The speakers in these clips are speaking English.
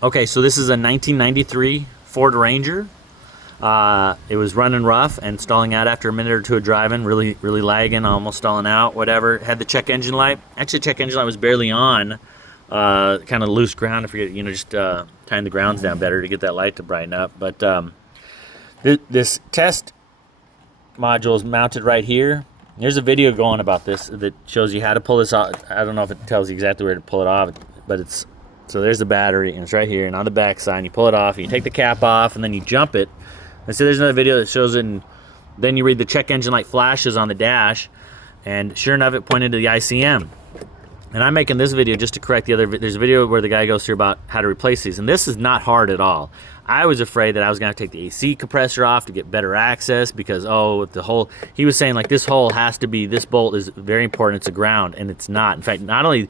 Okay, so this is a 1993 Ford Ranger. It was running rough and stalling out after a minute or two of driving, really lagging, almost stalling out, whatever. Had the check engine light. Actually, check engine light was barely on. Kind of loose ground. I forget, just tying the grounds down better to get that light to brighten up. But this test module is mounted right here. There's a video going about this that shows you how to pull this off. I don't know if it tells you exactly where to pull it off, but it's, so there's the battery, and it's right here, and on the back side, you pull it off, and you take the cap off, and then you jump it. And so there's another video that shows it, and then you read the check engine light flashes on the dash, and sure enough, it pointed to the ICM. And I'm making this video just to correct the other. There's a video where the guy goes through about how to replace these, and this is not hard at all. I was afraid that I was going to take the AC compressor off to get better access because, the hole, he was saying like this hole has to be, this bolt is very important, it's a ground, and it's not. In fact, not only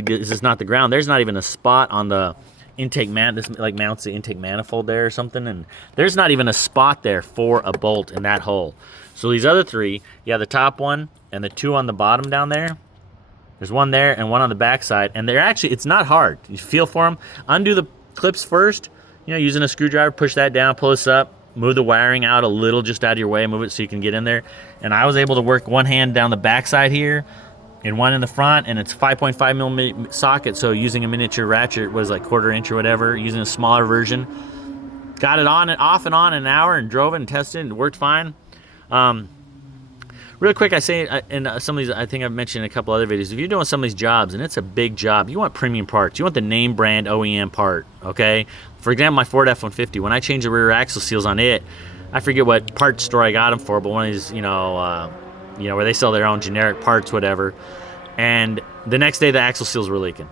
is this not the ground, there's not even a spot on the intake this like mounts the intake manifold there or something, and there's not even a spot there for a bolt in that hole. So these other three, you have the top one and the two on the bottom down there. There's one there and one on the back side, and they're actually, it's not hard. You feel for them. Undo the clips first, using a screwdriver, push that down, pull this up, move the wiring out a little, just out of your way, move it so you can get in there. And I was able to work one hand down the back side here and one in the front, and it's 5.5 millimeter socket, so using a miniature ratchet was like 1/4 inch or whatever, using a smaller version. Got it on and off and on in an hour and drove it and tested it, and it worked fine. Real quick, I say in some of these, I think I've mentioned in a couple other videos, if you're doing some of these jobs, and it's a big job, you want premium parts. You want the name brand OEM part, okay? For example, my Ford F-150, when I changed the rear axle seals on it, I forget what parts store I got them for, but one of these, where they sell their own generic parts, whatever. And the next day, the axle seals were leaking.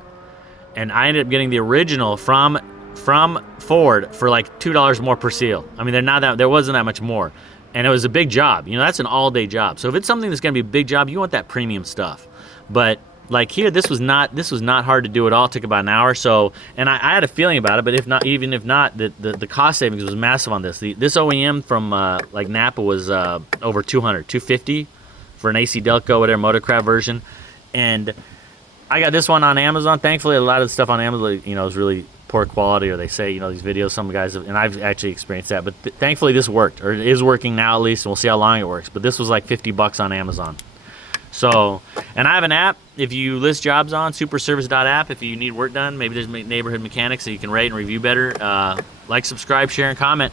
And I ended up getting the original from Ford for like $2 more per seal. I mean, there wasn't that much more. And it was a big job. That's an all-day job. So if it's something that's going to be a big job, you want that premium stuff. But like here, this was not hard to do at all. It took about an hour. So, and I had a feeling about it, but even if not, the cost savings was massive on this. This OEM from like Napa was over $250 for an AC Delco, whatever, Motorcraft version. And I got this one on Amazon. Thankfully, a lot of the stuff on Amazon, is really poor quality, or they say, these videos, some guys have, and I've actually experienced that, but thankfully this worked, or it is working now at least, and we'll see how long it works. But this was like $50 on Amazon. So, and I have an app, if you list jobs on superservice.app, if you need work done, maybe there's neighborhood mechanics that you can rate and review better. Like, subscribe, share, and comment.